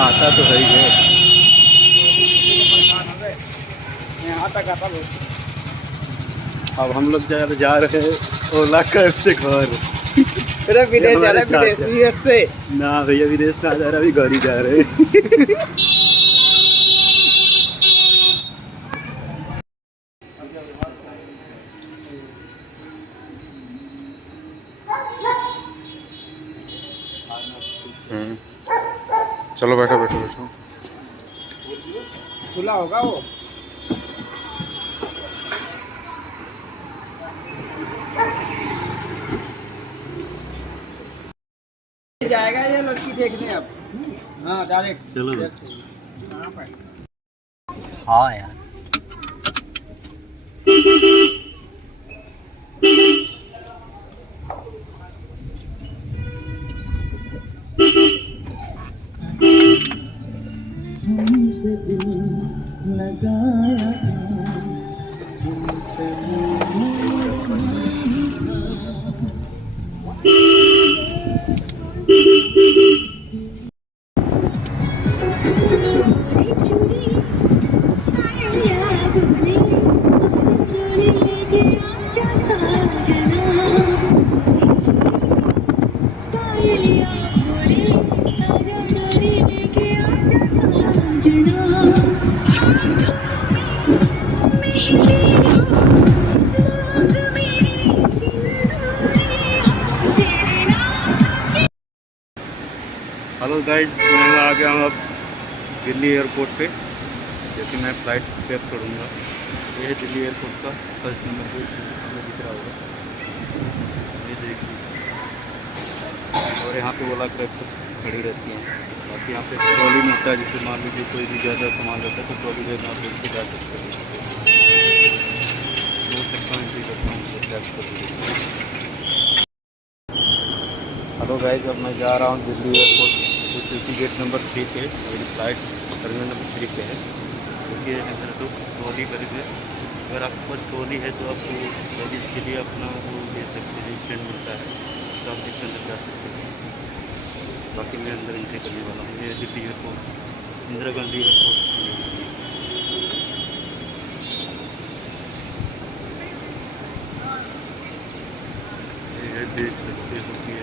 आता तो सही है। अब हम लोग जा रहे हैं ओला कैब से घर। अरे विदेश जा रहा है, विदेश से ना भैया, विदेश ना जा रहा, अभी घर ही जा रहे हैं। चलो बैठो बैठो बैठो। खुला होगा वो। जाएगा ये लड़की देखने अब। हाँ डायरेक्ट चलो हाँ यार। हेलो गाइस, मैं आ गया हूँ अब दिल्ली एयरपोर्ट पे। जैसे मैं फ़्लाइट पैक करूँगा, ये है दिल्ली एयरपोर्ट का फर्स्ट नंबर गेट, दिख रहा होगा, ये देखिए। और यहाँ पे ओला कैब सब खड़ी रहती हैं। बाकी यहाँ पे ट्रॉली मिलता है, जिससे मान लीजिए कोई भी ज़्यादा सामान रहता है तो ट्रॉली में आप लेके जा सकते हैं। वो सबका एंट्री करता हूँ तो कैब कर दीजिए। हेलो गाइस, अब मैं जा रहा हूँ Delhi airport, city gate number 3 पे। मेरी फ्लाइट टर्मिनल नंबर 3 पे है। क्योंकि अंदर तो ट्रॉली करीब है। अगर आपके पास ट्रॉली है तो आप लगेज के लिए अपना वो ले सकते हैं, स्टैंड मिलता है तो आप इसके अंदर जा सकते हैं। बाकी मैं अंदर एंट्री करने वाला हूँ। ये दिल्ली एयरपोर्ट, इंदिरा गांधी एयरपोर्ट। ये देख सकते हो कि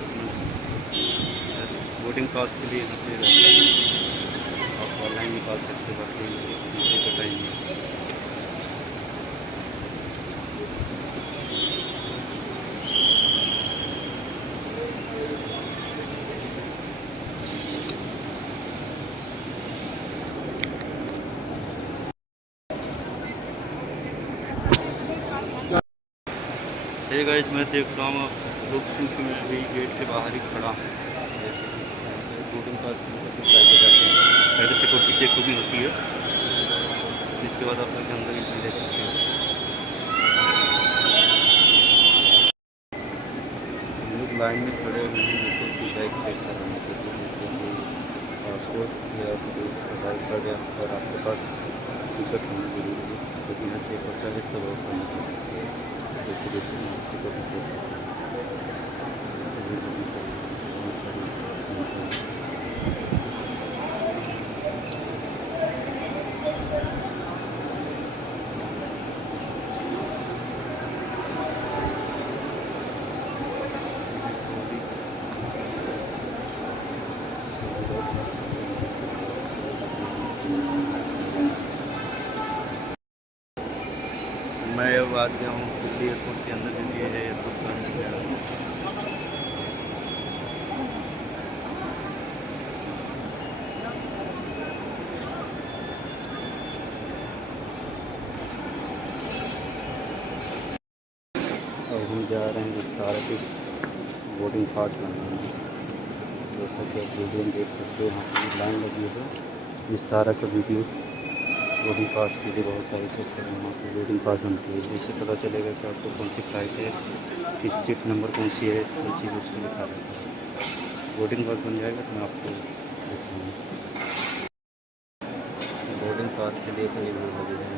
बोर्डिंग पास के लिए यहाँ पे रहता है, आप ऑनलाइन निकाल सकते हो। बाकी दूसरे का टाइम है। ये गाइस, मैं देख रहा हूँ आप लोग, क्योंकि मैं अभी गेट के बाहर ही खड़ा हूँ। बोर्डिंग पास जाते हैं, पहले सिक्योरिटी चेक भी होती है, इसके बाद आप लोग अंदर एंट्री ले सकते हैं। हम लोग लाइन में खड़े हुए हैं, जैसे कि बैग चेक कराने के लिए, पासपोर्ट या आधार कार्ड, या अगर आपके पास टिकट होना जरूरी है, तो बिना चेक होता है तब आप करना सकते हैं। मैं अब आ गया हूँ दिल्ली एयरपोर्ट के अंदर, जो ये है एयरपोर्ट का अंदर गया हूँ। और हम जा रहे हैं विस्तार के बोर्डिंग पास बनाना है। जैसा कि आप वीडियो में देख सकते हो, यहाँ पर लाइन लगी है विस्तारा का वीडियो। बोर्डिंग पास के लिए बहुत सारे चेक करें, वहाँ पर बोर्डिंग पास बनती है, इससे पता चलेगा कि आपको कौन सी फ्लाइट है, किस सीट नंबर कौन सी है, हर चीज़ उसको लिखा रहता है। बोर्डिंग पास बन जाएगा तो मैं आपको दिखाऊंगा। बोर्डिंग पास के लिए तो ये भीड़ लगी है।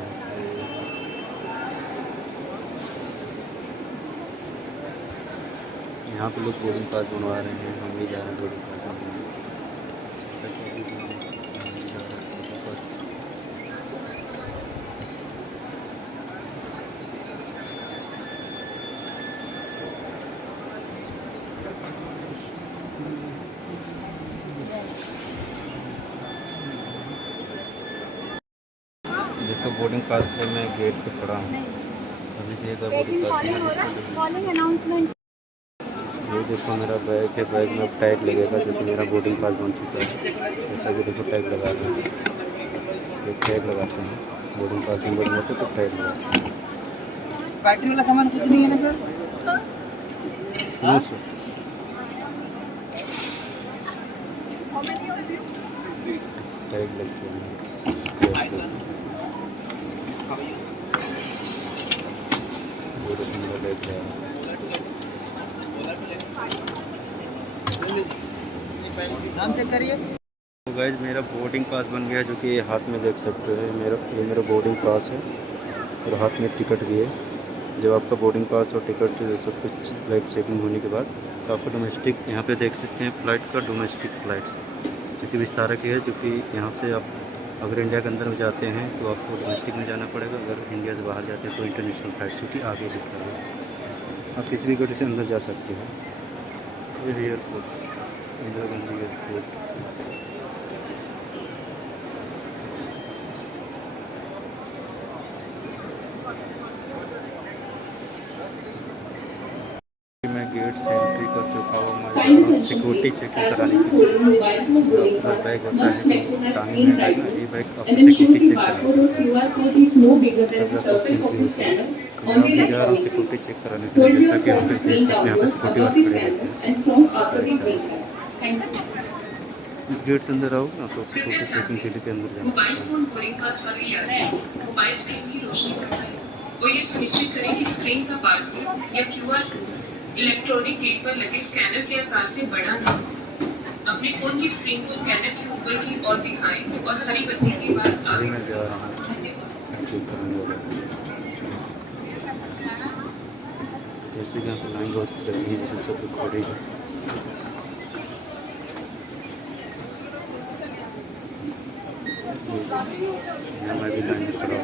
यहाँ पे लोग बोर्डिंग पास बनवा रहे हैं, हम भी जा रहे हैं बोर्डिंग पास बनवाने। जैसा कि अभी हम जा रहे हैं बोर्डिंग पास। देखो बोर्डिंग पास पे मैं गेट पे खड़ा हूँ, अभी देखा बोर्डिंग पास में। ये देखो मेरा बैग है, बैग में टैग लगेगा जो कि मेरा बोर्डिंग पास बन चुका है। जैसा कि देखो टैग लगा रहे हैं, ये टैग लगाते हैं, बोर्डिंग पास नंबर होते तो टैग लगाते हैं। बैटरी वाला सामान कुछ नहीं है ना सर? हाँ सर, टैग लगते हैं। बहुत सुंदर बैग है। नाम चेक करिए। तो गाइज मेरा बोर्डिंग पास बन गया, जो कि ये हाथ में देख सकते हो, ये मेरा बोर्डिंग पास है और हाथ में टिकट भी है। जब आपका बोर्डिंग पास और टिकट सब कुछ फ्लाइट चेकिंग होने के बाद तो आपको डोमेस्टिक, यहाँ पे देख सकते हैं फ्लाइट का डोमेस्टिक फ्लाइट्स जो कि विस्तारा की है, जो कि यहाँ से आप अगर इंडिया के अंदर में जाते हैं तो आपको डोमेस्टिक में जाना पड़ेगा, अगर इंडिया से बाहर जाते हैं तो इंटरनेशनल फ्लाइट, जो कि आगे लिखा है। आप किसी भी गाड़ी से अंदर जा सकते हो। ये एयरपोर्ट, इंदिरा गांधी एयरपोर्ट। मैं गेट से एंट्री कर चुका हूँ, मैं सिक्योरिटी चेकिंग कराने के लिए। अगर बैग होता है तो टांगे में बैग, ये बैग आपको सिक्योरिटी चेक कराने के लिए। मैं अभी जा रहा हूँ सिक्योरिटी चेक कराने के लिए। जैसा कि आप देख सकते हैं यहाँ पे सिक्योरिटी वाले खड़े रहते हैं। इस गेट से अंदर आओ ना तो सिक्योरिटी चेकिंग के लिए अंदर जाना मोबाइल पड़ता है। फोन बोर्डिंग पास वाले यात्री मोबाइल स्क्रीन की रोशनी बढ़ाएं और ये सुनिश्चित करें कि स्क्रीन का बारकोड या क्यूआर कोड इलेक्ट्रॉनिक गेट पर लगे स्कैनर के आकार से बड़ा न हो। अपने फोन की स्क्रीन को स्कैनर के ऊपर की ओर दिखाएं और हरी बत्ती के बाद अभी आगे मैं जा रहा हूँ बढ़ें। धन्यवाद। चेक करने वाला। जैसे कि यहाँ पर लाइन बहुत लगी है, जैसे सब लोग खड़े हैं। यहाँ मैं भी लाइन में खड़ा हूँ।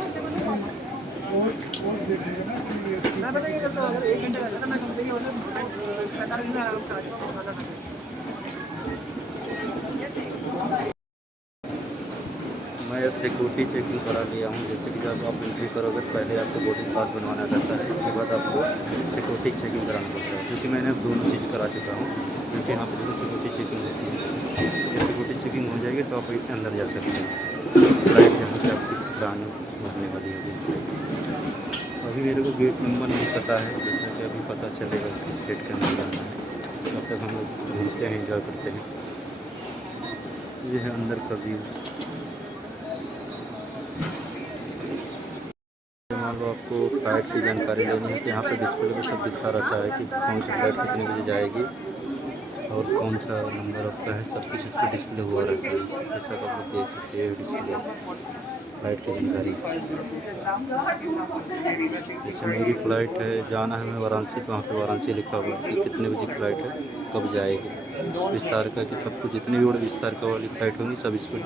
मैं अब सिक्योरिटी चेकिंग करा लिया हूँ। जैसे कि जब आप एंट्री करोगे पहले आपको बोर्डिंग पास बनवाना रहता है, इसके बाद आपको सिक्योरिटी चेकिंग कराना पड़ता है, क्योंकि मैंने अब दोनों चीज़ करा चुका हूँ। क्योंकि यहाँ पर जो सिक्योरिटी चेकिंग होती है, ये सिक्योरिटी चेकिंग हो जाएगी तो आप अंदर जा सकते हैं। फ्लाइट यहाँ से आपकी पुरानी होने वाली है। अभी मेरे को गेट नंबर नहीं पता है, जैसा कि अभी पता चलेगा किस गेट के अंदर जाना है। तब तक हम लोग घूमते हैं, एंजॉय करते हैं। ये है अंदर का व्यू। मान लो आपको फ्लाइट की जानकारी लेनी है तो यहाँ पर डिस्प्ले पे सब दिखा रहता है कि कौन सी फ्लाइट कितने बजे जाएगी और कौन सा नंबर आपका है, सब कुछ इस पर डिस्प्ले हुआ रहता है। जैसा कि आप लोग देख सकते हैं डिस्प्ले फ्लाइट की जानकारी। जैसे मेरी फ़्लाइट है, जाना है मैं वाराणसी, तो वहाँ पे वाराणसी लिखा हुआ है कि कितने बजे की फ़्लाइट है, कब जाएगी। विस्तार का कि सबको जितनी भी बड़ी विस्तार का वाली फ़्लाइट होंगी सब इसको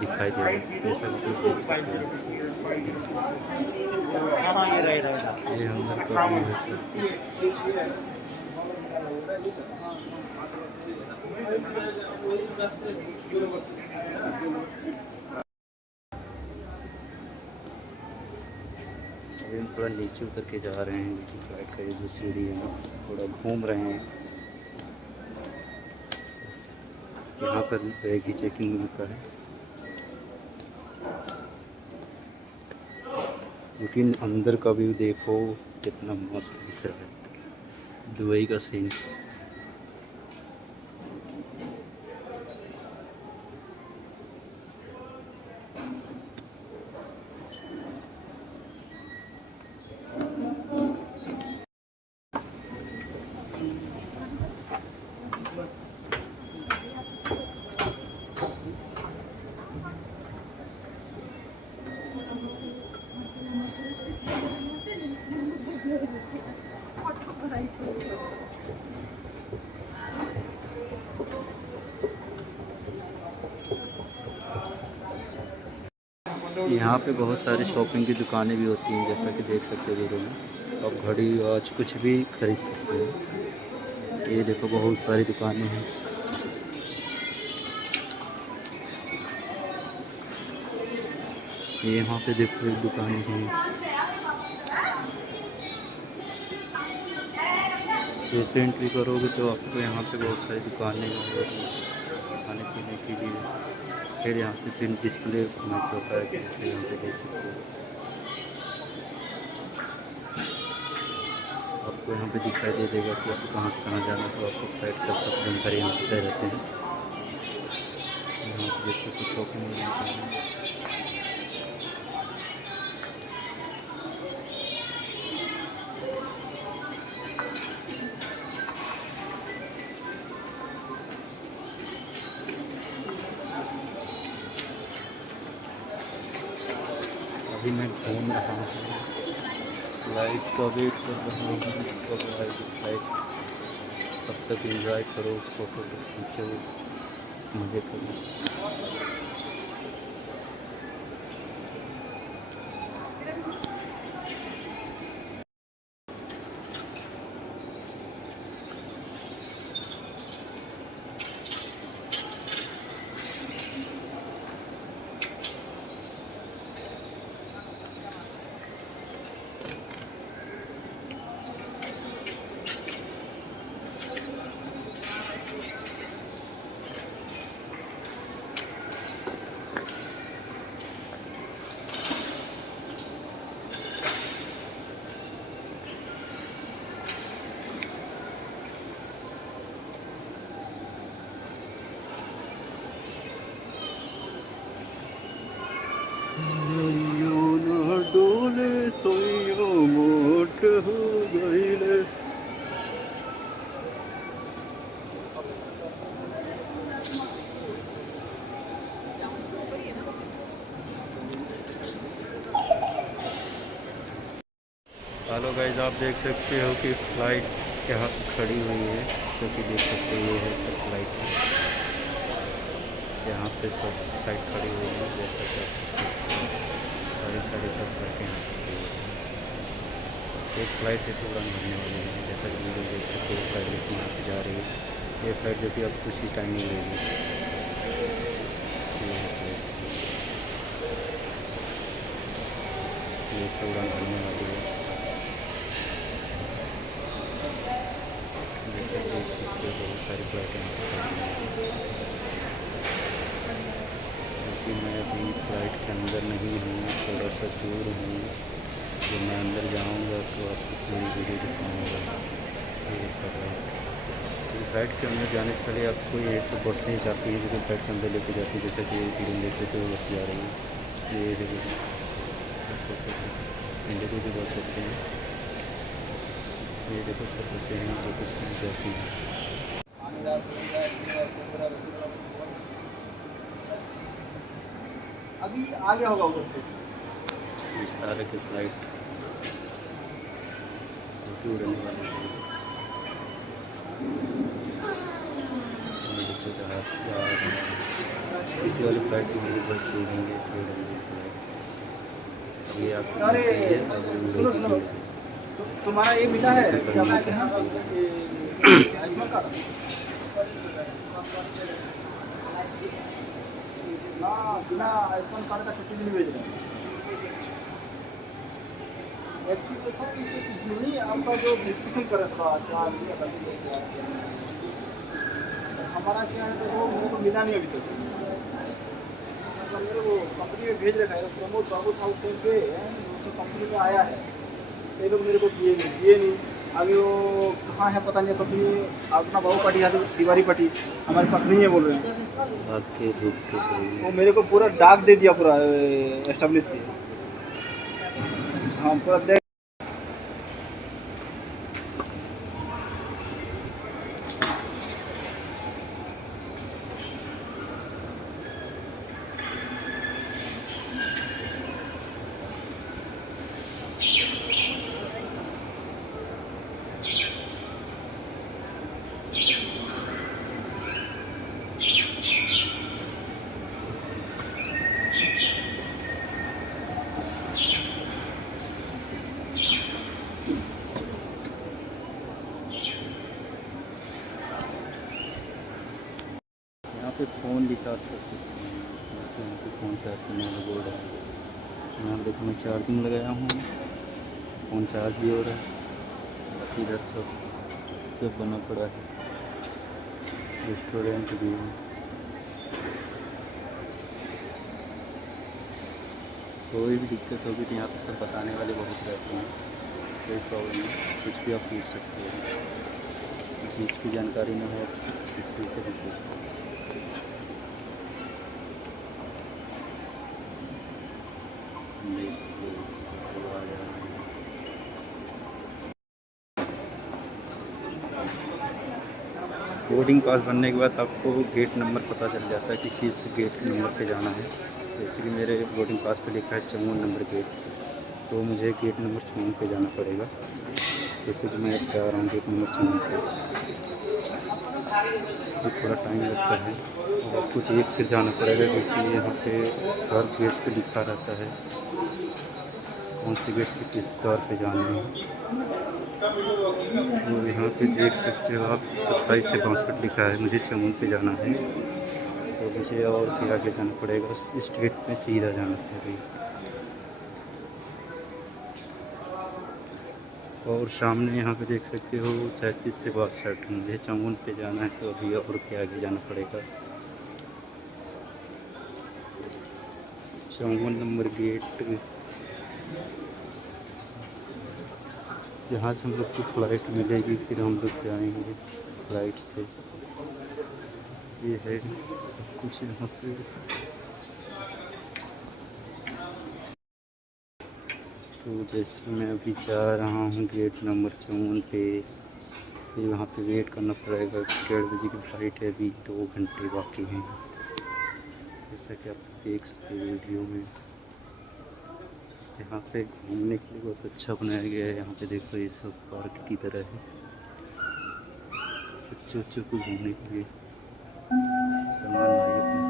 दिखाई देगा। जैसा कि आप देख सकते हैं ये अंदर का व्यू है सर। अभी हम थोड़ा नीचे उतर के जा रहे हैं, नीचे फ्लाइट का ये जो सीढ़ी है, थोड़ा घूम रहे हैं। यहाँ पर बैग की चेकिंग होता है, लेकिन अंदर का व्यू देखो कितना मस्त दिख रहा है, दुबई का सीन। यहाँ पे बहुत सारी शॉपिंग की दुकानें भी होती हैं, जैसा कि देख सकते हो वीडियो में। आप घड़ी वॉच कुछ भी खरीद सकते हो। ये देखो बहुत सारी दुकानें हैं। ये यहाँ पे देखो एक दुकानें हैं। जैसे एंट्री करोगे तो आपको यहाँ पे बहुत सारी दुकानें होंगी खाने पीने के लिए। फिर यहाँ पे फिर डिस्प्ले मैच होता है, जैसे यहाँ पे देख सकते हो। आपको यहाँ पे दिखाई दे देगा कि आपको कहाँ से कहाँ जाना है, तो आपको फ्लाइट का सब जानकारी यहाँ पे दे रहते हैं। यहाँ पे देखो कुछ शॉपिंग अभी मैं घूम रहा हूँ, फ्लाइट का वेट कर रहा हूँ कब आएगी फ्लाइट। तब तक एंजॉय करो, फोटो खींचो, मज़े करो। डोले सोइयो मोट हो गईले। हेलो गाइस, आप देख सकते हो कि फ्लाइट यहाँ खड़ी हुई है, जो कि देख सकते हो ये है सब फ्लाइट। यहाँ पे सब फ्लाइट खड़ी हुई है, जैसा कि सारी सब फ्लाइटें यहाँ पे खड़ी हुई हैं। एक फ्लाइट से उड़ान भरने वाली है, जैसा कि वीडियो देख सकते हो। फ्लाइट यहाँ पे जा रही है। ये फ्लाइट जो कि अब कुछ ही टाइम में लेगी। ये उड़ान भरने वाली है, जैसा देख सकते हो। बहुत सारी फ्लाइटें यहाँ पे खड़ी हैं, क्योंकि मैं अभी फ्लाइट के अंदर नहीं हूँ, थोड़ा सा दूर हूँ। जब मैं अंदर जाऊँगा तो आपको पूरी वीडियो दिखाऊँगा। ये कर रहा हूँ। तो फ्लाइट के अंदर जाने से पहले आपको ये सब बसें जाती हैं, जो कि फ्लाइट के अंदर लेके जाती है। जैसा कि वीडियो देख सकते हो, बस जा रही है। ये देखो इंडिगो की बस होती है। ये देखो सब बसें हैं जो कि जाती हैं। अभी आ गया होगा उधर से। इस तरह की फ्लाइट उड़ने वाली है। देखो जहाज इसी वाली फ्लाइट की मुझे बहुत उड़ेंगे फ्लाइट। ये आपको सुनो तुम्हारा ये मिला है क्या? मैं आयुष्मान कार्ड ना, बिना आयुष्मान कार्ड का छुट्टी नहीं भेज रहे। एप्लीकेशन से कुछ नहीं, आपका जो वेरिफिकेशन कर रहा था क्या हमारा क्या है, तो वो मेरे को मिला नहीं अभी तक। मतलब मेरे को कंपनी में भेज रखा है, प्रमोद बाबू था उस टाइम पे, तो कंपनी में आया है। ये लोग मेरे को दिए नहीं। आगे वो कहाँ है पता नहीं, कंपनी अपना बाबू पार्टी है तिवारी पार्टी हमारे पास नहीं है बोल रहे हैं। वो मेरे को पूरा डाक दे दिया पूरा एस्टेब्लिश से। हाँ पूरा दे। पे फ़ोन भी चार्ज कर सकते हैं। यहाँ पे फ़ोन चार्ज करने वाला बोर्ड है। यहाँ देखो मैं चार्जिंग लगाया हूँ, फ़ोन चार्ज भी हो रहा है। इधर सब बना पड़ा है, रेस्टोरेंट भी है। कोई भी दिक्कत होगी तो यहाँ पे सब बताने वाले बहुत रहते हैं, कोई प्रॉब्लम नहीं, कुछ भी आप पूछ सकते हो। चीज़ की जानकारी न हो किसी से भी पूछ सकते हो। बोर्डिंग पास बनने के बाद आपको गेट नंबर पता चल जाता है कि किस गेट नंबर पे जाना है। जैसे कि मेरे बोर्डिंग पास पे लिखा है 54 नंबर गेट, तो मुझे गेट नंबर 54 पे जाना पड़ेगा। जैसे कि मैं जा रहा हूँ गेट नंबर 54 पे, तो थोड़ा टाइम लगता है और आपको देख फिर जाना पड़ेगा, क्योंकि यहाँ पे हर गेट पे लिखा रहता है कौन से गेट पे किस कार पे जाना है। तो यहाँ पे देख सकते हो आप 27 से 62 लिखा है, मुझे 54 पे जाना है, तो मुझे और फिर आगे जाना पड़ेगा, स्ट्रेट में सीधा जाना पड़ेगा। और सामने यहाँ पे देख सकते हो 37 से 62, मुझे 54 पे जाना है, तो अभी और के आगे जाना पड़ेगा। 54 नंबर गेट, जहाँ से हम लोग की फ़्लाइट मिलेगी, फिर हम लोग जाएंगे फ़्लाइट से। ये है सब कुछ यहाँ पे। तो जैसे मैं अभी जा रहा हूँ गेट नंबर 54 पे, फिर वहाँ पे वेट करना पड़ेगा। 1:30 बजे की फ़्लाइट है, अभी 2 घंटे बाकी हैं, जैसा कि आप देख सकते हो वीडियो में। यहाँ पे घूमने के लिए बहुत अच्छा बनाया गया है। यहाँ पे देखो ये सब पार्क की तरह है, बच्चों को घूमने के लिए सामान लाए अपने।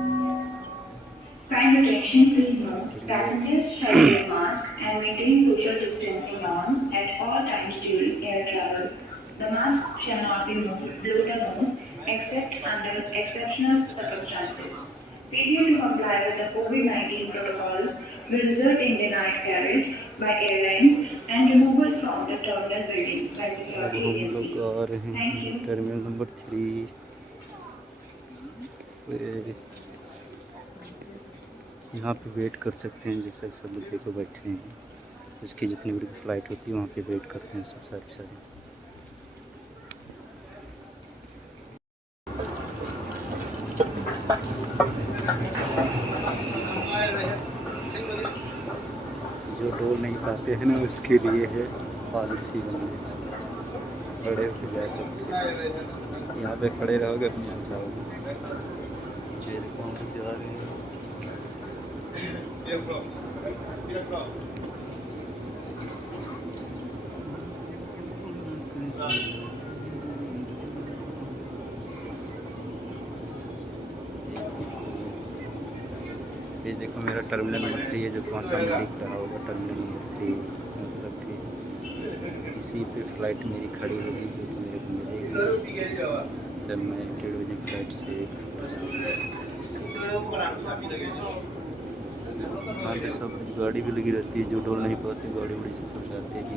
Kind attention, please note, passengers shall wear mask and maintain social distancing norm at all times during air travel. The mask shall not be moved below the nose except under exceptional circumstances. Failure to comply with the COVID-19 protocols will result in denied carriage by airlines and removal from the terminal building by अब security हम agencies. लोग आ रहे Thank हैं you. Terminal number 3 पे। यहाँ पे wait कर सकते हैं, जैसा कि सब लोग देखो बैठे हैं। जिसकी जितनी बड़ी फ़्लाइट होती है वहाँ पे वेट करते हैं सब सारी। जो डोल नहीं पाते हैं ना, उसके लिए है पॉलिसी बनी, खड़े होकर जा सकते हैं। यहाँ पे खड़े रहोगे अपने आप जाओगे। ये देखो हम लोग जा रहे हैं। ये देखो मेरा टर्मिनल नंबर 3 है, जो वहाँ सामने दिख रहा होगा टर्मिनल नंबर 3, मतलब कि इसी पे फ़्लाइट मेरी खड़ी होगी, जो कि मेरे को मिलेगी जब मैं 1:30 बजे फ़्लाइट से वहाँ पे सब गाड़ी भी लगी रहती है। जो डोल नहीं पाते गाड़ी उड़ी से सब जाते हैं कि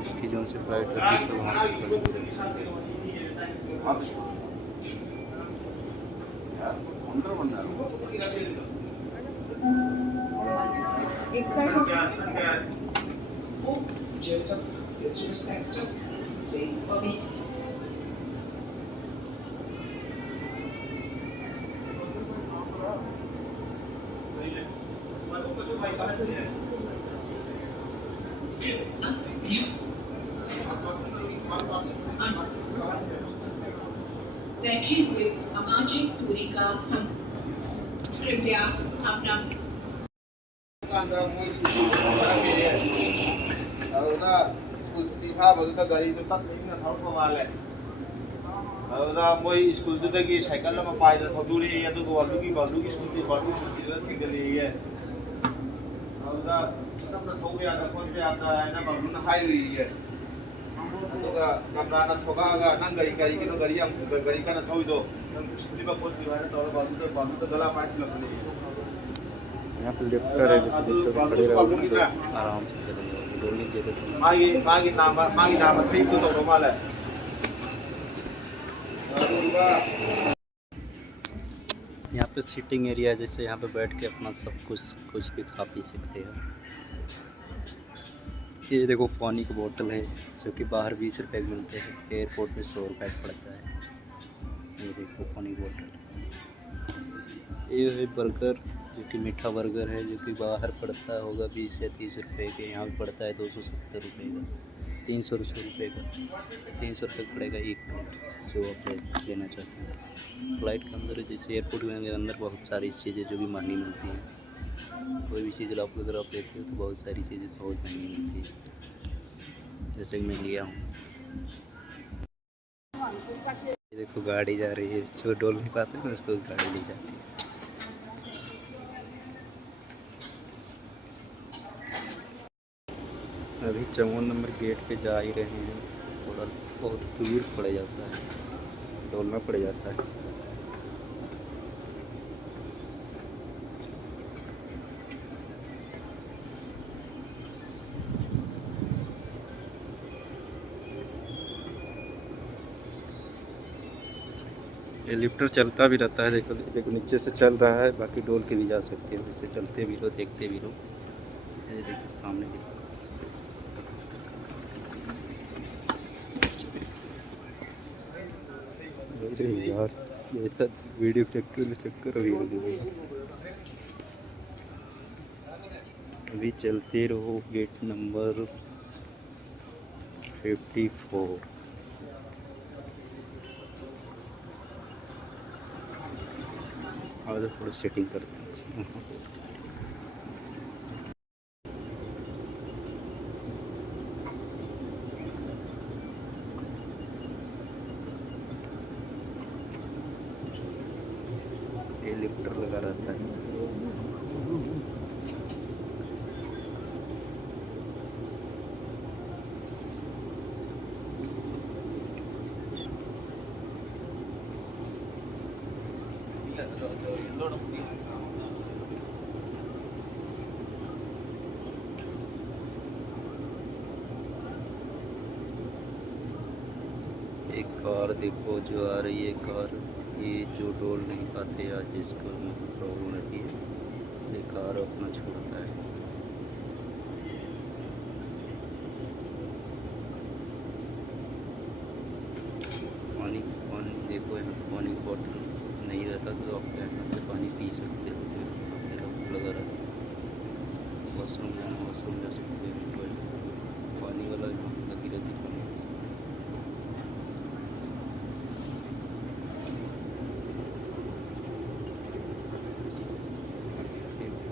इसकी जो से फ़्लाइट रहती है सब वहाँ पे खड़ी रहती है। बैठे हुए सामाजिक दूरी का कृपया अपना स्कूल सुटी थाबदुदा गारीदो तक्लिना थाउको माले अदुदा मोय स्कूलदुदगी साइकल अमा पाइदा थदुरी अदुगो वालुगी स्कूल स्कूल थिगलिये अदुदा तमना थौबे आदा कोन पे आदा ना बाबुना हाइवे ꯇꯧꯔꯒ ꯀꯝꯔꯥꯅ ꯊꯣꯛꯂꯛꯑꯒ ꯅꯪ ꯒꯥꯔꯤꯒꯤꯗꯣ ꯒꯥꯔꯤ ꯌꯥꯝ ꯒꯥꯔꯤ ꯀꯟꯅ ꯊꯧꯏꯗꯣ ꯅꯪ ꯁꯤꯕ ꯈꯣꯠꯂꯤꯕ ꯍꯥꯏꯅ तौरगा बालूदा गला पाइलकने यहाँ पे लिफ्टर है, जो लिफ्टर पे खड़े रहोगे तो आराम से चलेगा, डोली की जरूरत नहीं। मागी नाम थई तो तौर माले यहाँ पे सीटिंग एरिया है, जैसे यहाँ पे बैठ के अपना सब कुछ भी खा पी सकते हो। ये देखो पानी की बोतल है, जो कि बाहर 20 रुपए की मिलते हैं, एयरपोर्ट में 100 रुपए का पड़ता है। ये देखो पानी की बोतल। ये है बर्गर, जो कि मीठा बर्गर है, जो कि बाहर पड़ता होगा 20 या 30 रुपए के, यहाँ पे पड़ता है 270 रुपए का, 300 रुपए का, 300 रुपये का पड़ेगा एक प्लेट, जो आप लेना चाहते हैं। फ्लाइट के अंदर, जैसे एयरपोर्ट के अंदर बहुत सारी चीज़ें जो भी महंगी मिलती हैं। कोई भी चीज़ आप अगर आप लेते हो तो बहुत सारी चीज़ें बहुत महंगी मिलती है, जैसे कि मैं लिया हूँ। ये देखो गाड़ी जा रही है, जो डोल नहीं पाते ना उसको गाड़ी ले जाती है। अभी 54 नंबर गेट पे जा ही रहे हैं, थोड़ा बहुत दूर पड़ जाता है, डोलना पड़ जाता है। ये लिफ्टर चलता भी रहता है, देखो देखो नीचे से चल रहा है, बाकी डोल के भी जा सकते हो, इसे चलते भी रहो, देखते भी रहो। ये देखो सामने देखो। अरे यार, ऐसा वीडियो चक्कर अभी हो जाएगा। अभी चलते रहो, गेट नंबर 54। और थोड़ा सेटिंग करते हैं। ये लिफ्टर लगा रहता है। एक कार देखो जो आ रही है कार, ये जो डोल नहीं पाते या जिसको प्रॉब्लम रहती है, ये कार अपना छोड़ता है। पानी देखो, यहाँ पानी की बॉटल नहीं रहता तो आप यहाँ से पानी पी सकते हो, लगा रहता है। वॉशरूम जा सकते हो, पानी वाला लगी रहती है।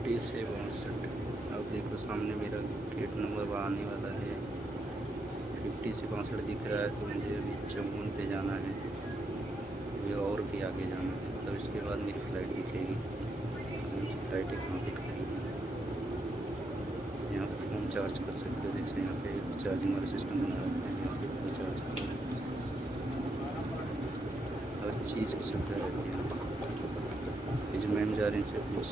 50 से 62। अब देखो सामने मेरा गेट नंबर आने वाला है, 50 से 62 दिख रहा है, तो मुझे अभी 54 पे जाना है, अभी और भी आगे जाना है, तब इसके बाद मेरी फ़्लाइट दिखेगी। कौन सी फ़्लाइट है, कहाँ पे खड़ी है। यहाँ पर फ़ोन चार्ज कर सकते हो, जैसे यहाँ पे चार्जिंग वाला सिस्टम बना रखा है, यहाँ पे फ़ोन चार्ज कर हर चीज़ की सुविधा रहती है। ये जो मैम जा रहे हैं इनसे पूछ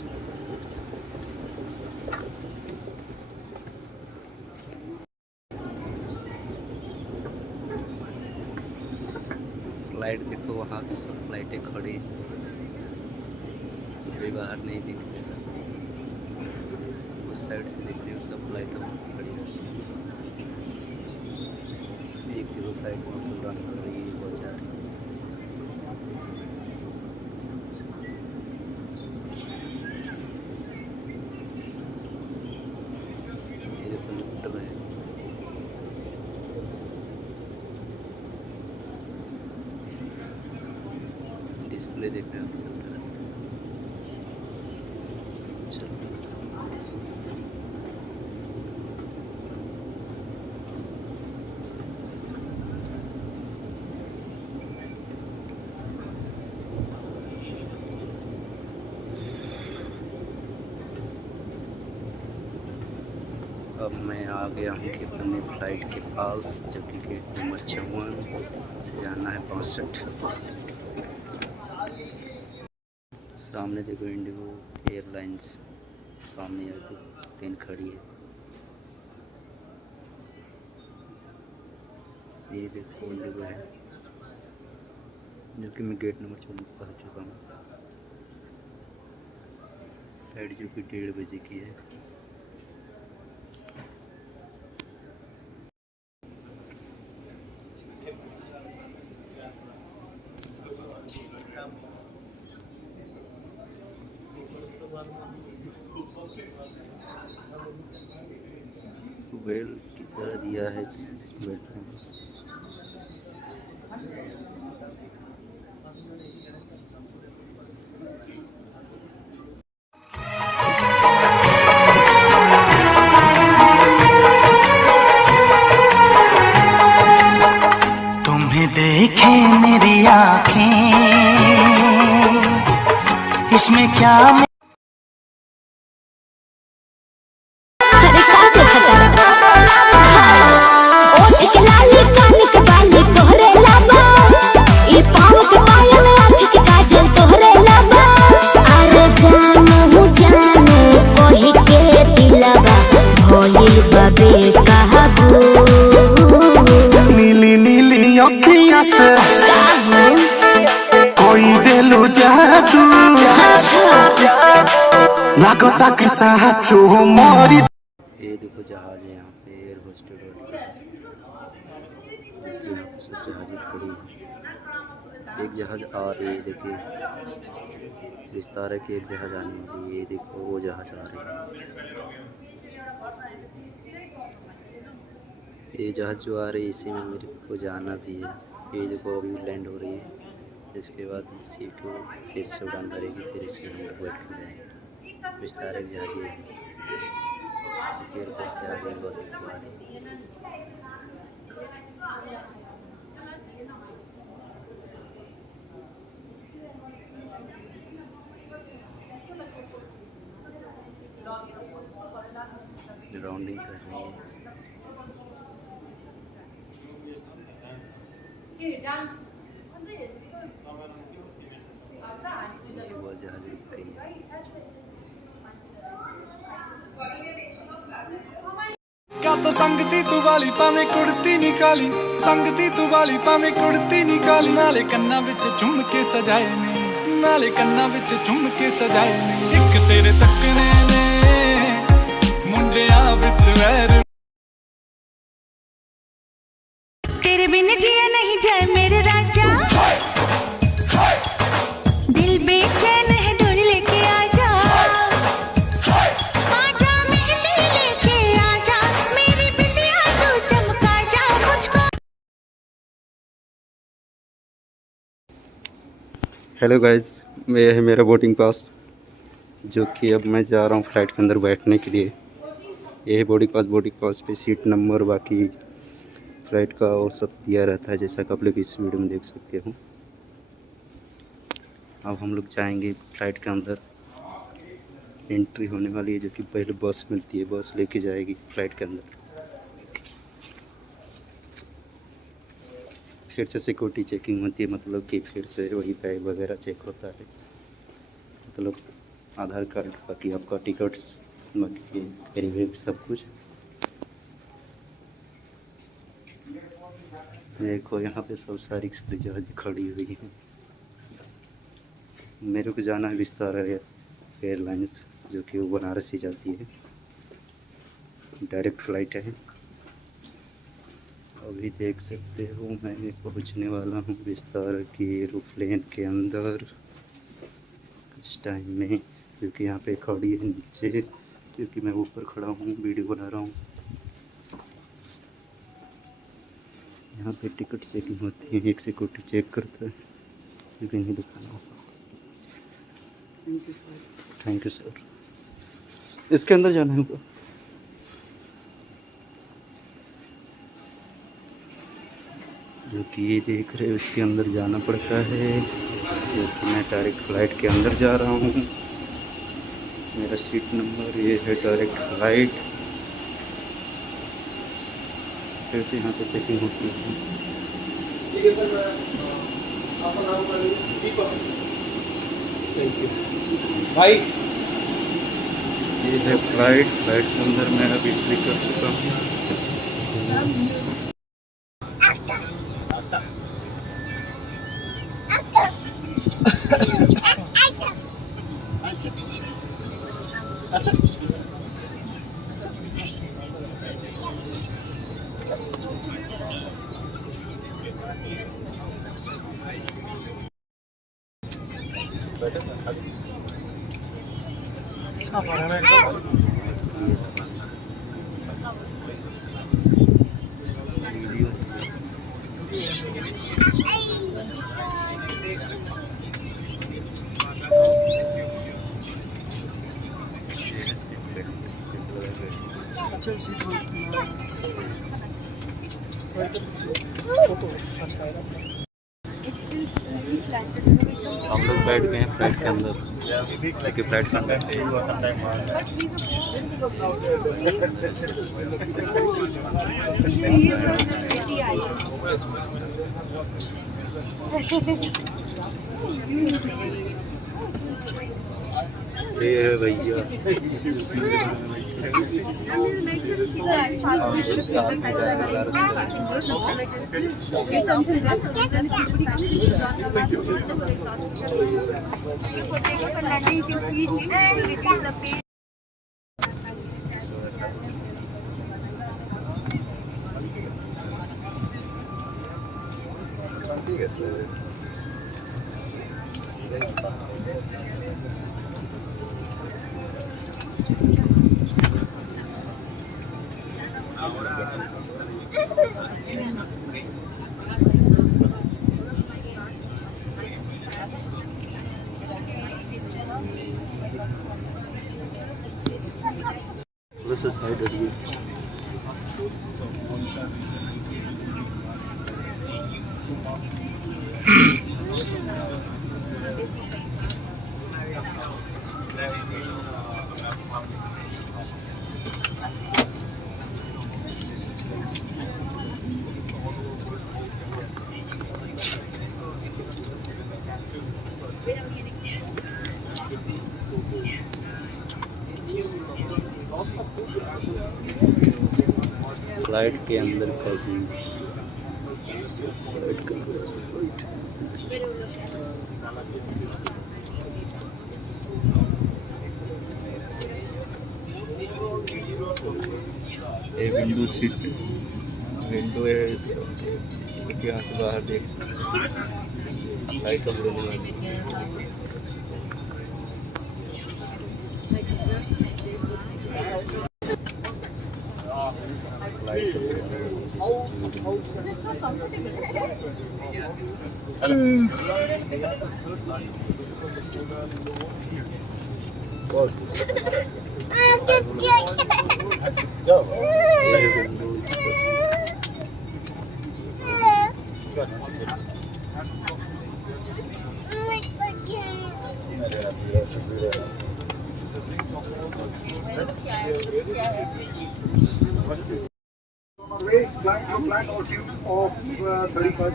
फ्लाइट देखो, वहाँ पे सब फ्लाइटें खड़ी, अभी बाहर नहीं दिख रहा, उस साइड से दिख रही है, सब फ्लाइटें वहाँ खड़ी है। एक दो फ्लाइट वहाँ पर उड़ान कर रही है, बहुत जा रही है। ये देखो लिफ्टर है, डिस्प्ले देख रहे हो, चलता रहता है। चलो अब मैं आ गया हूँ कि अपनी फ़्लाइट के पास, जो कि गेट नंबर 54 से जाना है 62। सामने देखो इंडिगो एयरलाइंस, सामने प्लेन खड़ी है। ये देखो इंडिगो है, जो कि मैं गेट नंबर 54 पहुँच चुका हूँ। फ्लाइट जो कि 1:30 बजे की है। वेल की तरह दिया है बेल्ट में। तुम्हें देखे मेरी आँखें, इसमें क्या नीली नीली अखियां से कोई दिलू जादू लगता कि साचो मोरी। ये देखो जहाज है, यहाँ पे एयर होस्टेड सब जहाज़ें खड़ी है। एक जहाज़ आ रही है, देखिए विस्तारा की एक जहाज़ आने वाली है। ये देखो वो जहाज़ आ रही है। ये जहाज़ जो आ रही है इसी में मेरे को जाना भी है। ये देखो अभी लैंड हो रही है। इसके बाद इस सीट को फिर से उड़ान भरेगी, फिर इसके अंदर बैठ कर जाएंगे। विस्तारक जहाज़ है, एयरपोर्ट पे आगे बहुत एक बार है। राउंडिंग कर रही है। वो जहाज रुक गई है। क्या तो संगती तू वाली पावे कुड़ती निकाली, संगती तू वाली पावे कुड़ती निकाली। नाले कन्ना विच चुम के सजाए ने, नाले कन्ना विच चुम के सजाए ने। एक तेरे तकने ने मुंडिया विच वैर, तेरे बिन जिया नहीं जाए मेरे राजा, दिल बेचैन है डोर लेके आजा, आजा मेहंदी लेके आजा, मेरी बिटिया तू चमका जा मुझको। हेलो गाइस, ये है मेरा बोर्डिंग पास, जो कि अब मैं जा रहा हूँ फ़्लाइट के अंदर बैठने के लिए। ये है बोर्डिंग पास पे सीट नंबर, बाकी फ़्लाइट का और सब दिया रहता है, जैसा कि आप लोग इस वीडियो में देख सकते हो। अब हम लोग जाएंगे फ़्लाइट के अंदर। एंट्री होने वाली है, जो कि पहले बस मिलती है, बस लेके जाएगी फ़्लाइट के अंदर। फिर से सिक्योरिटी चेकिंग होती है, मतलब कि फिर से वही बैग वगैरह चेक होता है, मतलब आधार कार्ड, बाकी आपका टिकट्स, बाकी कैरी सब कुछ। देखो यहाँ पे सब सारी जहाज़ खड़ी हुई हैं। मेरे को जाना है विस्तारा एयरलाइंस, जो कि वो बनारस ही जाती है, डायरेक्ट फ़्लाइट है। अभी देख सकते हो मैं पहुंचने वाला हूँ विस्तारा की एरोप्लेन के अंदर कुछ टाइम में, क्योंकि यहाँ पे खड़ी है नीचे, क्योंकि मैं ऊपर खड़ा हूँ वीडियो बना रहा हूँ। यहाँ पे टिकट चेकिंग होती है, एक सिक्योरिटी चेक करता है, क्योंकि नहीं दिखाना होगा। Thank you sir. इसके अंदर जाना होगा। जो कि ये देख रहे हो, इसके अंदर जाना पड़ता है, जो कि मैं डायरेक्ट फ़्लाइट के अंदर जा रहा हूँ। मेरा सीट नंबर ये है, डायरेक्ट फ़्लाइट फिर से यहाँ पे चेकिंग होती है। ठीक है सर, मैं आपका नाम कर लीजिए। दीपक। थैंक यू भाई। ये है फ्लाइट के अंदर मैं अभी क्लिक कर चुका हूँ। हम लोग बैठ गए हैं फ्लाइट के अंदर, क्योंकि फ्लाइट के अंदर ये है भैया। This is how did we? Flight के अंदर का व्यू, फ्लाइट का पूरा फ्लाइट। ये विंडो सीट, विंडो है, यहाँ से बाहर देख सकते। फ्लाइट का पूरा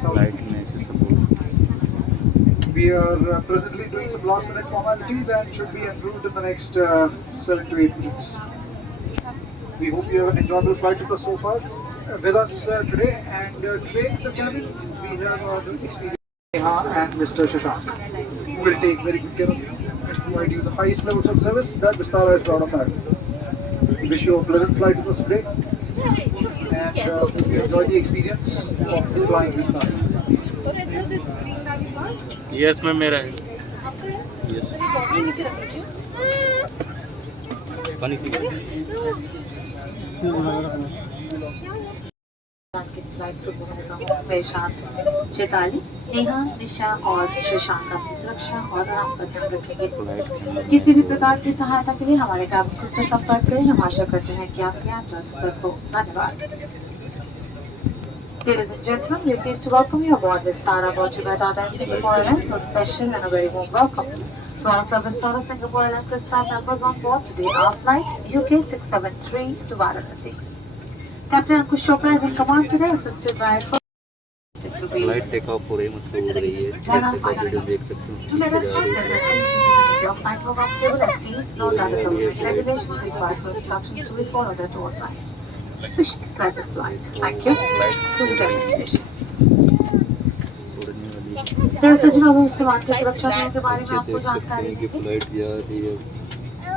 फ्लाइट में ऐसे support. We are presently doing some last minute formalities and should be en route in the next 7 to 8 weeks. We hope you have an enjoyable flight with us so far with us today. And today in the cabin we have our experienced Neha and Mr. Shashank, who will take very good care of you and provide you the highest levels of service that Vistara is proud of having. We wish you a pleasant flight with us today and hope you enjoy the experience of flying Vistara. Yes ma'am, मेरा है। पानी flight से वैशांत, चैताली, नेहा, निशा और शशांक अपनी सुरक्षा और आराम का ध्यान रखेंगे। किसी भी प्रकार की सहायता के लिए हमारे कैबिन से संपर्क करें। हम आशा करते हैं कि आपकी यात्रा सफल हो। धन्यवाद। Ladies and gentlemen, we are pleased to welcome you aboard Vistara Portugal Tata Singapore Airlines. So special and a very warm welcome to all of Vistara Singapore Airlines staff members on board today. Our flight UK 673 to Varanasi. Captain Ankush Chopra is in command today, assisted by flight take off हो रही है, मतलब उड़ रही है। जैसे आप video देख सकते हो, to let us know that the your flight was unstable and please note that the government regulations require for instructions to be followed at all times. Wish to fly the flight. Thank you. To the demonstrations. उड़ने वाली है। देव सज्जनों, अब हम विमान की सुरक्षा नियमों के बारे में पीछे आपको देख सकते जानकारी हैं कि देंगे। फ्लाइट जा रही है।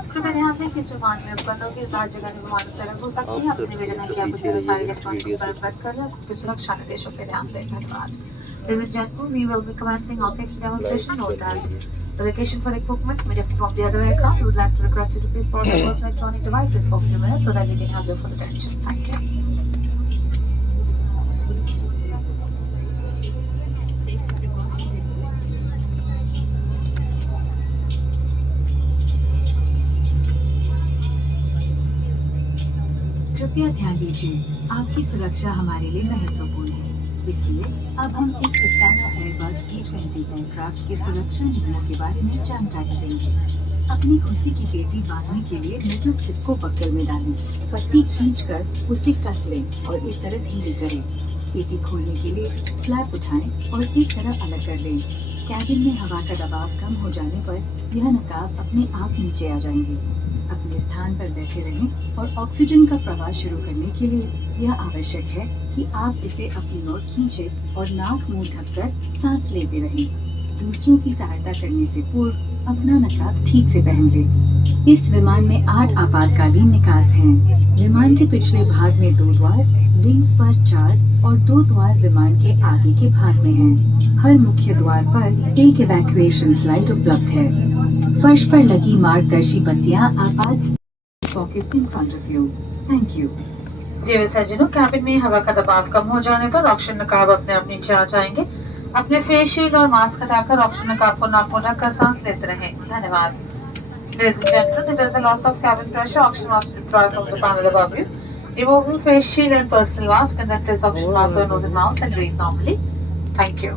कृपया ध्यान दें कि इस विमान में उपकरणों की उतार जगह विमान से अलग हो सकती है। आपसे निवेदन है कि आप अपने सारे इलेक्ट्रॉनिक उपकरण बंद कर लें और आपकी सुरक्षा निर्देशों पर ध्यान दें। धन्यवाद। Ladies and gentlemen, we will be commencing our safety demonstration. Note that the location for equipment may differ from the other aircraft. We would like to request you to please pause your personal electronic devices for a few minutes so that we can have your full attention. Thank you. कृपया ध्यान दीजिए, आपकी सुरक्षा हमारे लिए महत्वपूर्ण है, इसलिए अब हम इस विस्तारा एयरबस E20 एयरक्राफ्ट के सुरक्षा नियमों के बारे में जानकारी देंगे। अपनी कुर्सी की पेटी बांधने के लिए मिडल चिप को बक्कल में डालें, पट्टी खींचकर उसे कस लें और इस तरह ढीली करें। पेटी खोलने के लिए फ्लैप उठाएं और इस तरह अलग कर लें। कैबिन में हवा का दबाव कम हो जाने पर यह नकाब अपने आप नीचे आ जाएंगे। अपने स्थान पर बैठे रहें और ऑक्सीजन का प्रवाह शुरू करने के लिए यह आवश्यक है कि आप इसे अपनी ओर खींचें और नाक मुंह ढककर सांस लेते रहें। दूसरों की सहायता करने से पूर्व अपना नकाब ठीक से पहन लें। इस विमान में 8 आपातकालीन निकास हैं। विमान के पिछले भाग में 2 द्वार, विंग्स पर 4 और 2 द्वार विमान के आगे के भाग में हैं। हर मुख्य द्वार पर एक इवैक्यूएशन स्लाइड उपलब्ध है। फर्श पर लगी मार्गदर्शी बत्तियां आपात pocket in front of you. Thank you. देव सज्जनों, कैबिन में हवा का दबाव कम हो जाने पर ऑक्सीजन नकाब अपने आप नीचे आ जाएंगे। अपने फेस शील्ड और मास्क हटाकर ऑक्सीजन नकाब को नाक मुंह ढककर सांस लेते रहें। धन्यवाद। Ladies and gentlemen, there is a loss of cabin pressure. Oxygen mask withdrawal from the panel above you. Removing face shield and personal mask, and then place oxygen mask on nose and mouth and breathe normally. Thank you.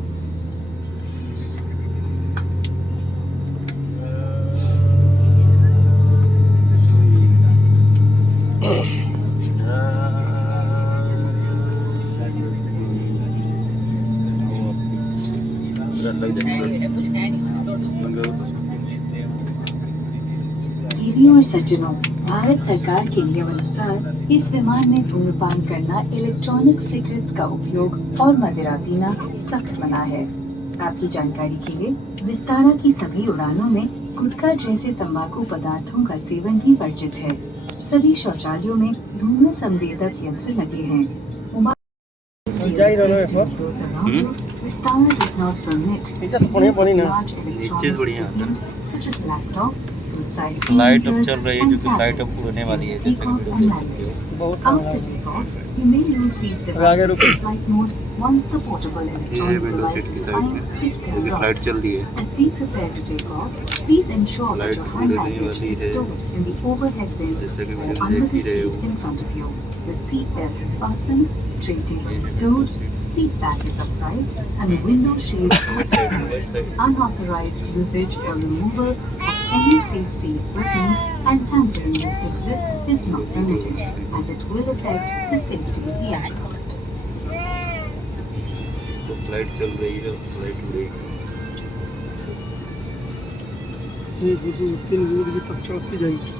देवियों और सज्जनों, भारत सरकार के नियम अनुसार इस विमान में धूम्रपान करना, इलेक्ट्रॉनिक सिगरेट्स का उपयोग और मदिरा पीना सख्त मना है। आपकी जानकारी के लिए विस्तारा की सभी उड़ानों में गुटखा जैसे तंबाकू पदार्थों का सेवन भी वर्जित है। सभी शौचालयों में धूम्र संवेदक यंत्र लगे हैं। Vistara does not permit large electronic equipment such as laptop, flight अब चल रही है, जो कि फ्लाइट अब उड़ने वाली है, जैसे कि वीडियो देख सकते हो। After takeoff, you may use these devices in flight mode once the portable ये है electronic विंडो सीट की devices साइड में, file is क्योंकि turned फ्लाइट off. चल रही है। As we prepare to take off, please ensure that your hand flight उड़ने luggage वाली is है, stored in the overhead bins जैसे कि or वीडियो under देख the ही रहे seat हो। in front of you. The seat belt is fastened, tray table is stowed, seat back is upright, and the window shade is open. Unauthorized usage or removal of any safety equipment and tampering with exits is not permitted, as it will affect the safety of the aircraft. तो flight चल रही है, flight उड़ेगी। तक चौथी जाएगी।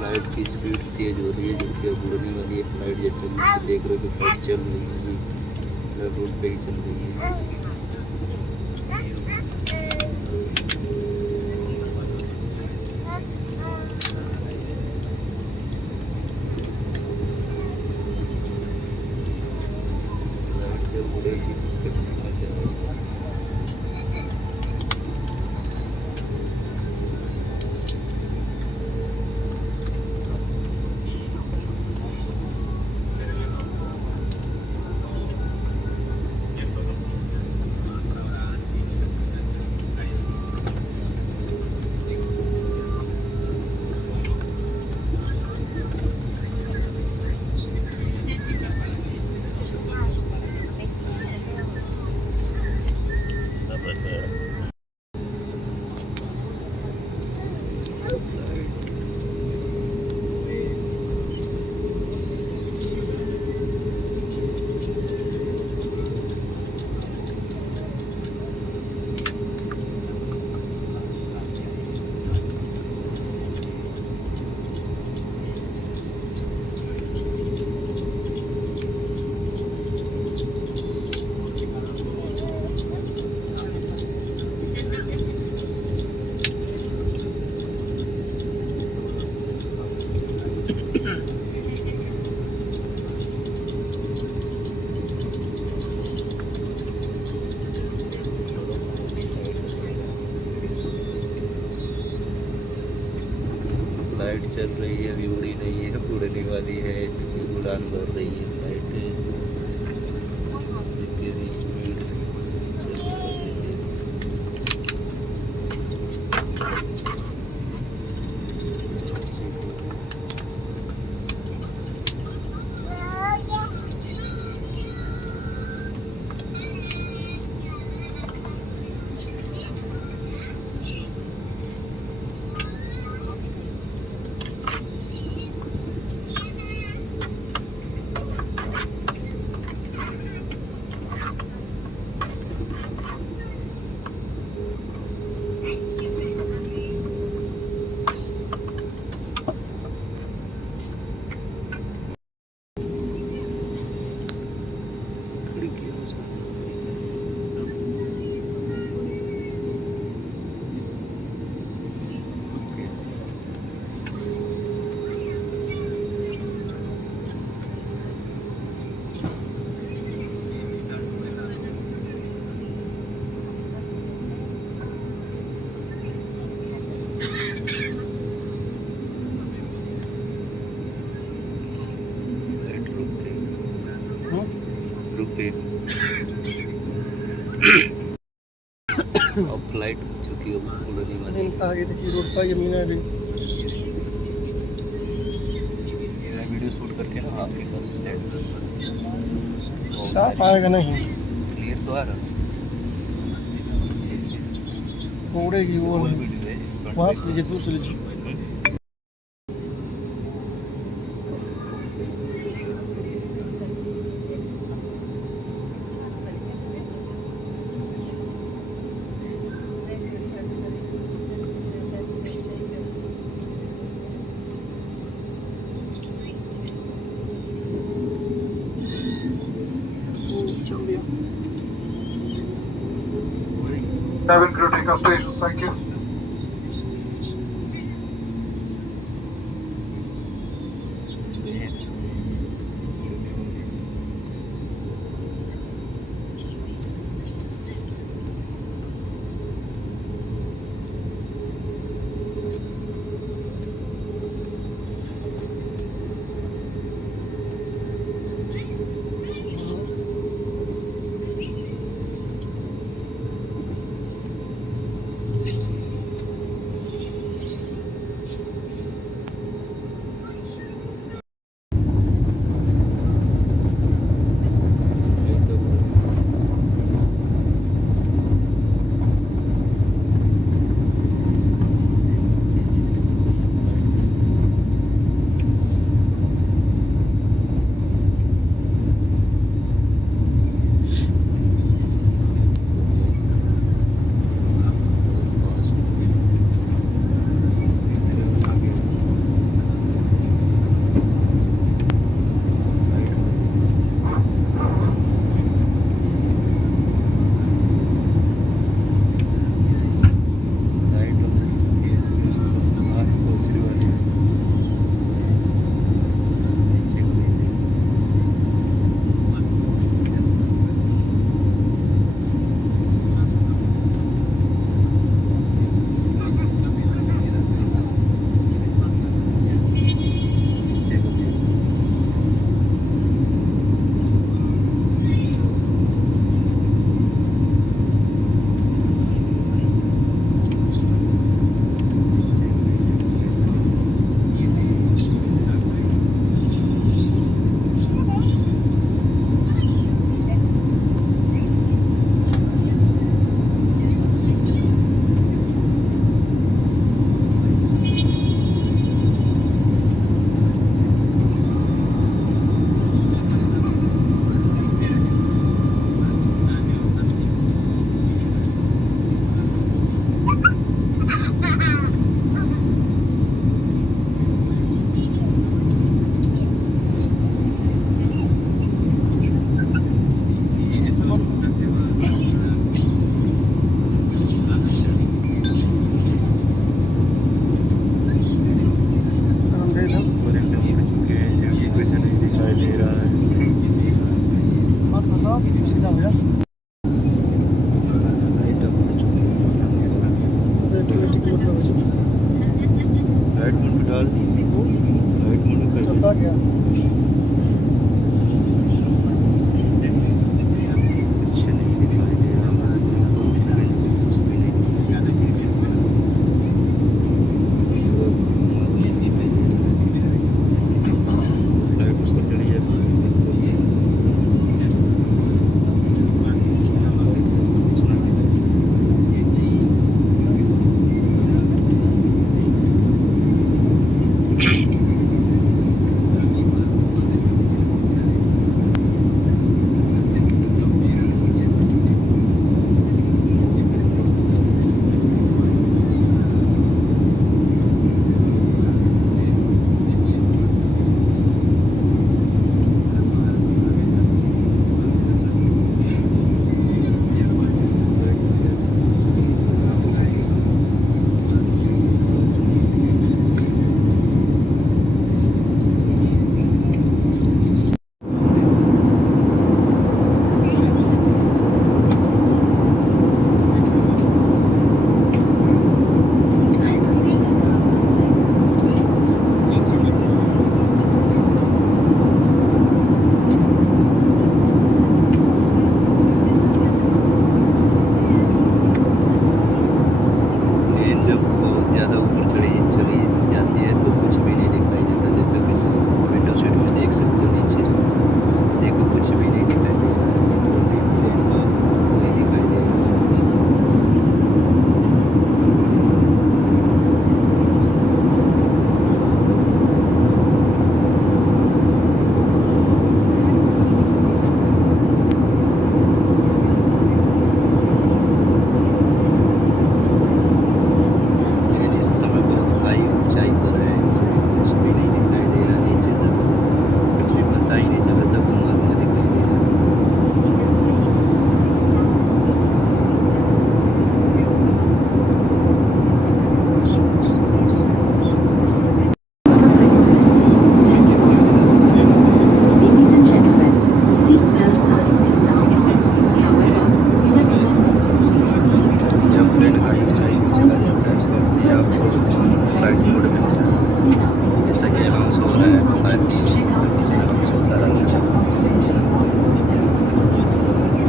Flight की speed तेज हो रही है, जो कि अब उड़ने वाली है फ्लाइट। जैसे कि आप देख रहे हो कि फ्लाइट चल रही है, रोड पे ही चल रही है। फ्लाइट जब उड़ेगी तो कितना चलेगी। चल रही है, अभी उड़ी नहीं है, उड़ने वाली है, उड़ान भर रही है फ्लाइट। स्पीड से रुक गई। अब फ्लाइट चुकी अब उड़ने वाली है। आगे देखिए रोड पर यमुना जी मैं वीडियो शूट करके ना आपके पास सेंड कर साफ आएगा नहीं, क्लियर तो आ रहा उड़ेगी वो कोई नहीं। वीडियो है वहाँ से लीजिए, दूर से लीजिए। चल दिया। Cabin crew take off stations, thank you. सीधा भैया राइट मोड पे डाल कुछ भी नहीं दिखाई दे रहा है, भी प्लेन का नहीं दिखाई दे रहा है। लेकिन इस समय बहुत हाई ऊंचाई पर है, कुछ भी नहीं दिखाई दे रहा नीचे से, कुछ भी पता ही नहीं चला, सब धुआं धुआं दिखाई दे रहा है। Ladies and gentlemen, the seat belt sign is now on. However, we recommend that you keep the seat belts जब प्लेन fastened हाई ऊंचाई पर चला जाता है तो अपने आप फ्लाइट मोड में हो जाता है, जैसा कि अनाउंस हो रहा है फ्लाइट इसमें अनाउंस होता रहता है।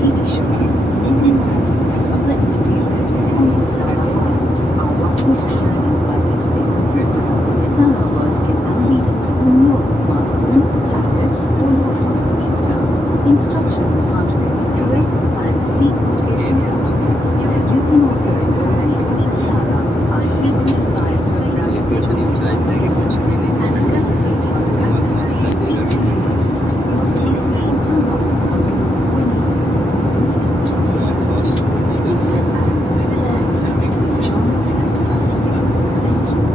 TV shows, movie night, other entertainment on the Stara World. Our longest running flight entertainment system, the Stara World, can now be on your smartphone, tablet, or laptop computer. Instructions on how to connect to it are in the seat pocket in front of you. You can also enroll in Stara, our frequent flyer program which will flight में कि कुछ भी नहीं as a दिखाई दे courtesy to our रहा, customers, please do not please be turned off or remove when using this meeting. खास कोई नहीं Please sit back, relax, and enjoy the ride with us today. Thank you.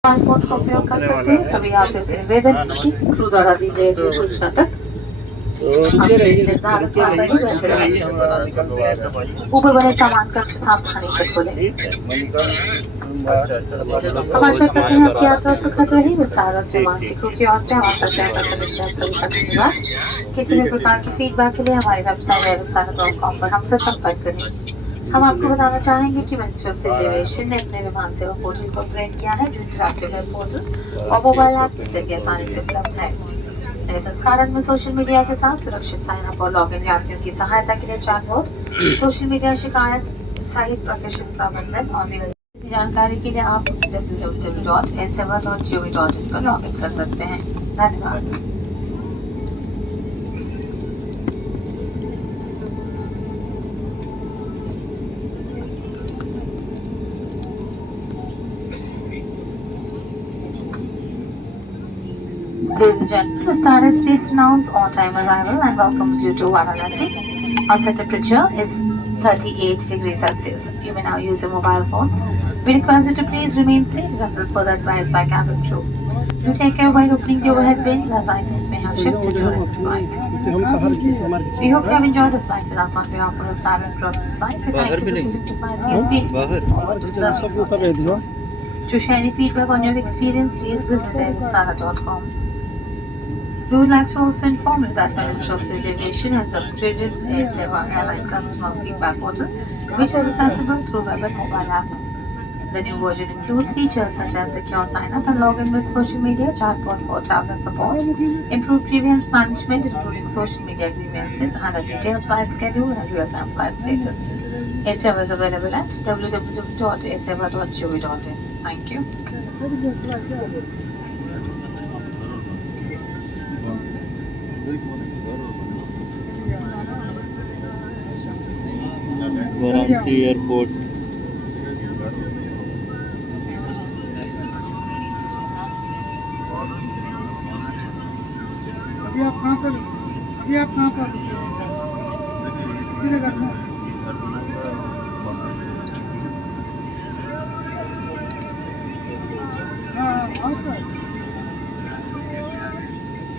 Smartphone का उपयोग कर सकते हैं। सभी यात्रियों से निवेदन की क्रू द्वारा दी गई अगली सूचना तक अपने निर्धारित मार्ग पर ही बैठे रहें। ऊपर बने सामान कक्ष सावधानी से खोलें। हम आशा करते हैं आपकी यात्रा सुखद रही। विस्तार और रोमांटिक क्रू की ओर से हमारा सभी का धन्यवाद। किसी भी प्रकार की फीडबैक के लिए हमारी वेबसाइट airvistara.com पर हमसे संपर्क करें। हम आपको बताना चाहेंगे कि मिनिस्ट्री ऑफ सिविल एविएशन ने अपने विमान सेवा पोर्टल को अपग्रेड किया है, जो इंटरैक्टिव वेब पोर्टल और मोबाइल ऐप के जरिए आसानी से उपलब्ध है। नए संस्करण में सोशल मीडिया के साथ सुरक्षित साइन अप और लॉगिन यात्रियों की सहायता के लिए चैटबॉट, सोशल मीडिया शिकायत सहित प्रकाशन प्रबंधन और जानकारी के लिए आप www.airsewa.gov.in पर लॉगिन कर सकते हैं। धन्यवाद। Ladies and gentlemen, Vistara is pleased to announce on-time arrival and welcomes you to Varanasi. Our set temperature is 38 degrees Celsius. You may now use your mobile phones. We request you to please remain seated until further advised by cabin crew. Do take care while opening the overhead bins as items may have shifted during the flight. We hope you have enjoyed the flight with us on behalf of Vistara and crew of this flight. We thank you for choosing to fly with us. To share any feedback on your experience, please visit airvistara.com. We would like to also inform you that Ministry of Civil Aviation has upgraded its AirSeva airline customer feedback portal, which is accessible through web and mobile app. The new version includes features such as secure sign-up and login with social media, chatbot for traveler support, improved grievance management including social media grievances, and a detailed flight schedule and real-time flight status. AirSeva is available at www.airSeva.gov.in. Thank you. Varanasi airport. अभी आप कहाँ पर कितने घर में?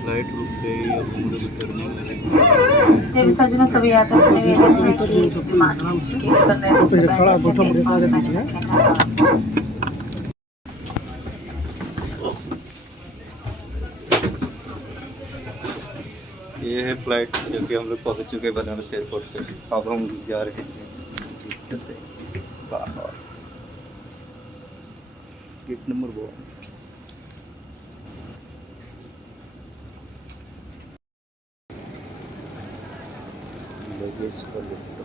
Flight रुक गई और हम लोग उतरने लगे। देवी सज्जनों सभी यात्रियों से निवेदन है कि विमान की उतरने से पहले ये है फ्लाइट जो कि हम लोग पहुंच चुके हैं बनारस एयरपोर्ट पे। अब हम जा रहे हैं से बाहर। Gate number 1। लगेज का लिफ्ट।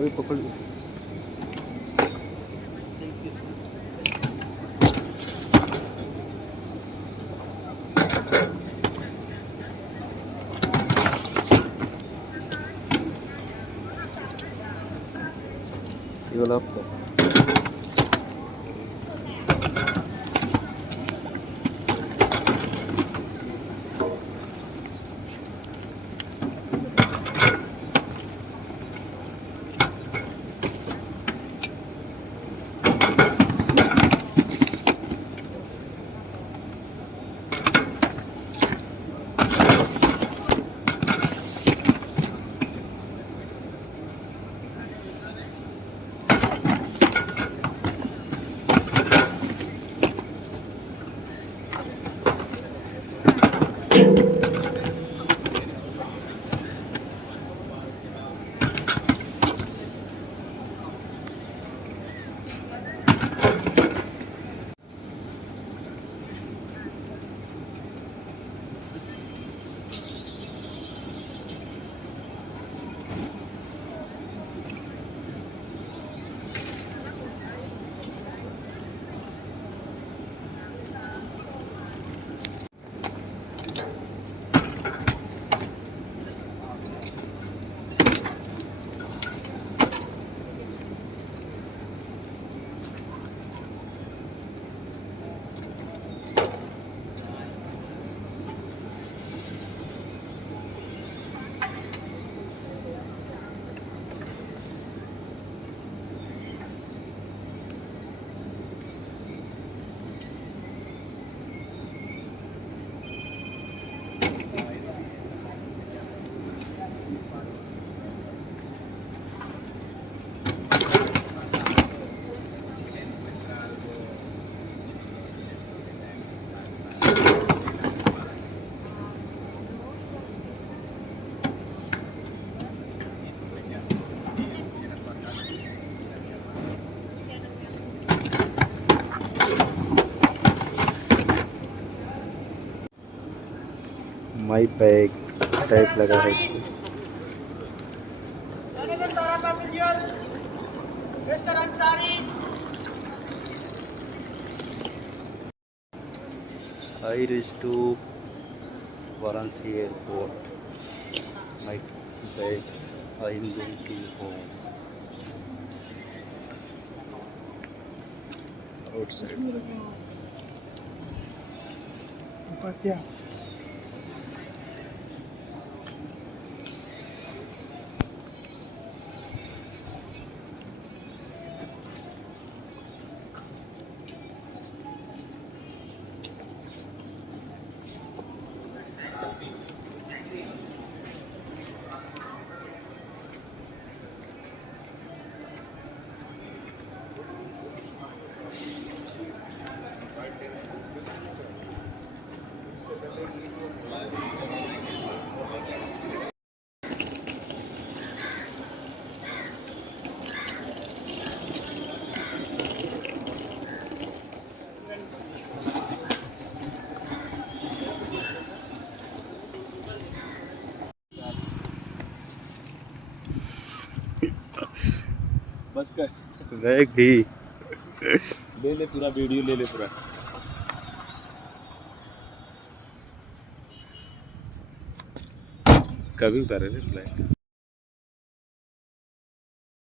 अभी पकड़ लो। ये वाला आपका। माई बैग टाइप लगा है इसमें। I reached to Varanasi airport. My bag. I am going to home. Outside. बस कर, बैग भी ले ले पूरा वीडियो, ले ले पूरा। कभी उतारे रे फ्लाइट।